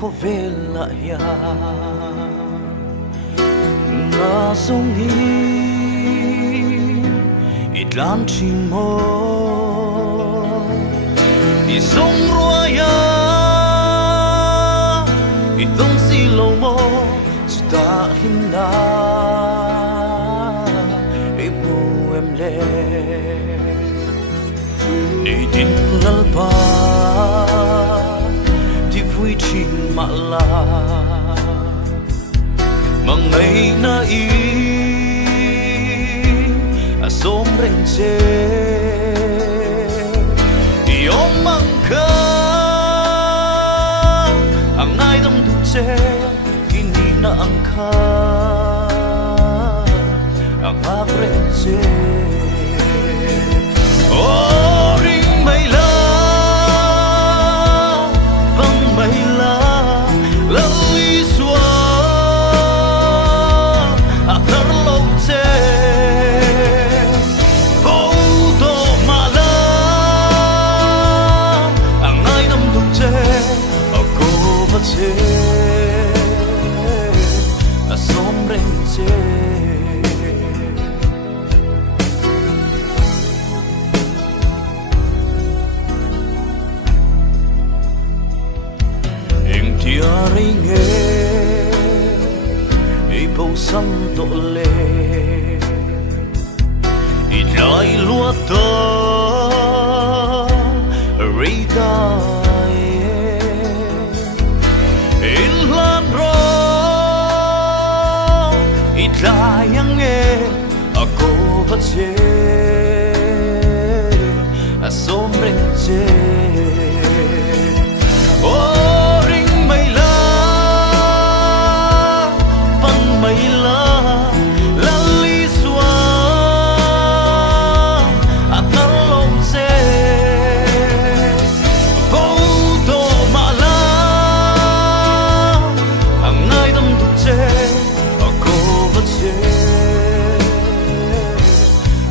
khó về lại ya na sông hi ít lan chim mơ ít sông roya ít dòng xì lâu mơ chỉ ta hin na em mu em le để tin lal ba thì vui chinh mà la mà ngày na y som reng che yom mang kha ang ai dom tu che kini na ang kha ang reng che o ring mai la bang mai la lali swa akar lo che che a sombreng che em tia ring e po sam to le i lai lua to rida Itlayang ako bache asombreng che o ring may la pang may la laliswa at nalong se boto mala ang ngay dam che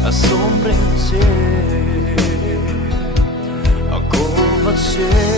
a sombreng che ako va che